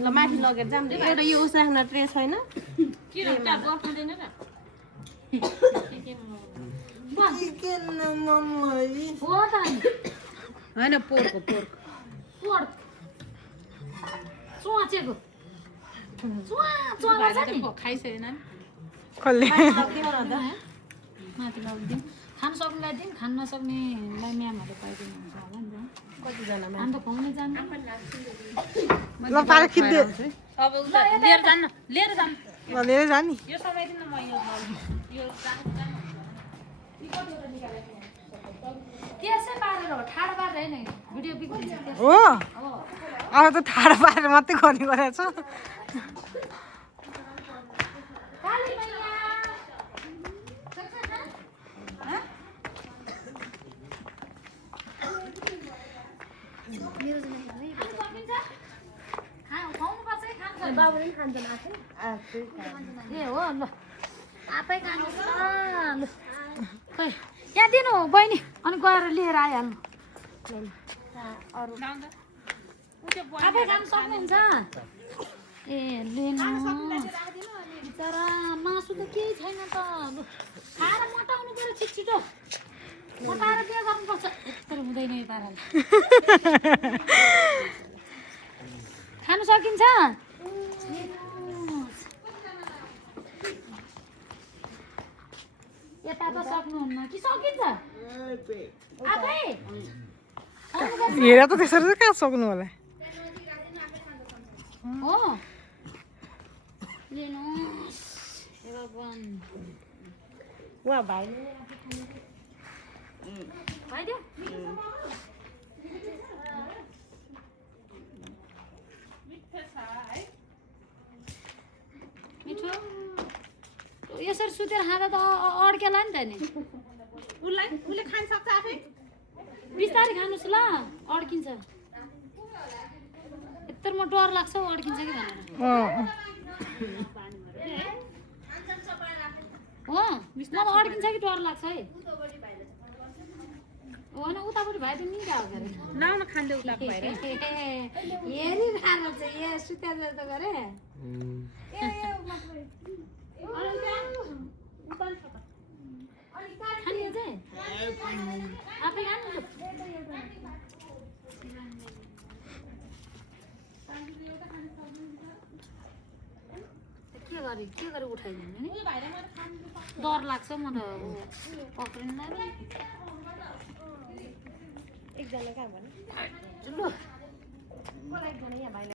ल माथि लगेर जाम एउटा यो उसाख्न ट्रे छैन होइन पोर्क खाइसकेन खान सक्नेलाई दिन खान नसक्नेलाई म्यामहरूले पाइदिनु हुन्छ होला नि त कतिजना अन्त खुवाउने जानु ल पार खिच्दे अब लिएर जान्न लिएर जान्न ल लिएर जा नि यो समाइदिनु म यो त्यसै पारेर हो ठाडो पारेर होइन भिडियो बिग्रिन्छ हो अब त ठाडो पारेर मात्रै गर्ने गरेछ काली मैया बाबुले पनि खान्छन् आफै ए हो ल आफै खानुहोस् ल ल खै यहाँ दिनु बहिनी अनि गएर लिएर आइहाल्नु आफै खानु सक्नुहुन्छ ए लिनु तर मासु त केही छैन त लु खाएर मोटाउनु पऱ्यो छिटो मोटाएर बिहे गर्नुपर्छ यत्रो हुँदैन यो पाराले खानु सकिन्छ यता त सक्नुहुन्न कि सकिन्छ आफै हेर त त्यसरी चाहिँ कहाँ सक्नु होला हो लिनुहोस् हे भगवान् उहाँ भाइले खाइदियो मिठो यसरी सुतेर खाँदा त अड्केला नि त नि उसले खान सक्छ आफै बिस्तारै खानुहोस् ल अड्किन्छ यत्रो म डर लाग्छ हौ अड्किन्छ कि भनेर हो मलाई अड्किन्छ कि डर लाग्छ है होइन उतापट्टि भाइ त नि गएको अरे लाउन खाँदै उताको भएर हेरिरहेको छ ए सुत्या जस्तो गरे खाने चाहिँ आफै खानु के गरी उठाइदिनु नि डर लाग्छ म त पक्रिँदैन एकजना कहाँ भने लु एकजना यहाँ भाइले